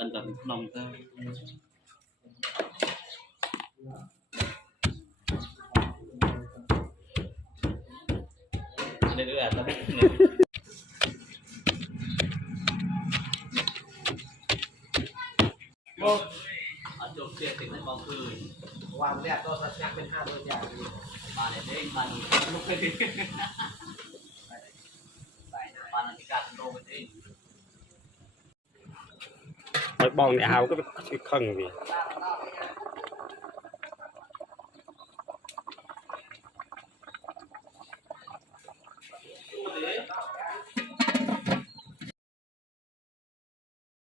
อันดับนองเตอร์เรื่อยๆแล้วโอ้จบเสียติดในกองคืนวันแรกก็สัญญาเป็น5 ตัวอย่างมาในเด้งมันลุกเลยปานธิการโลกเอง บองเนี่ยเอาก็ไปขึ้นดิ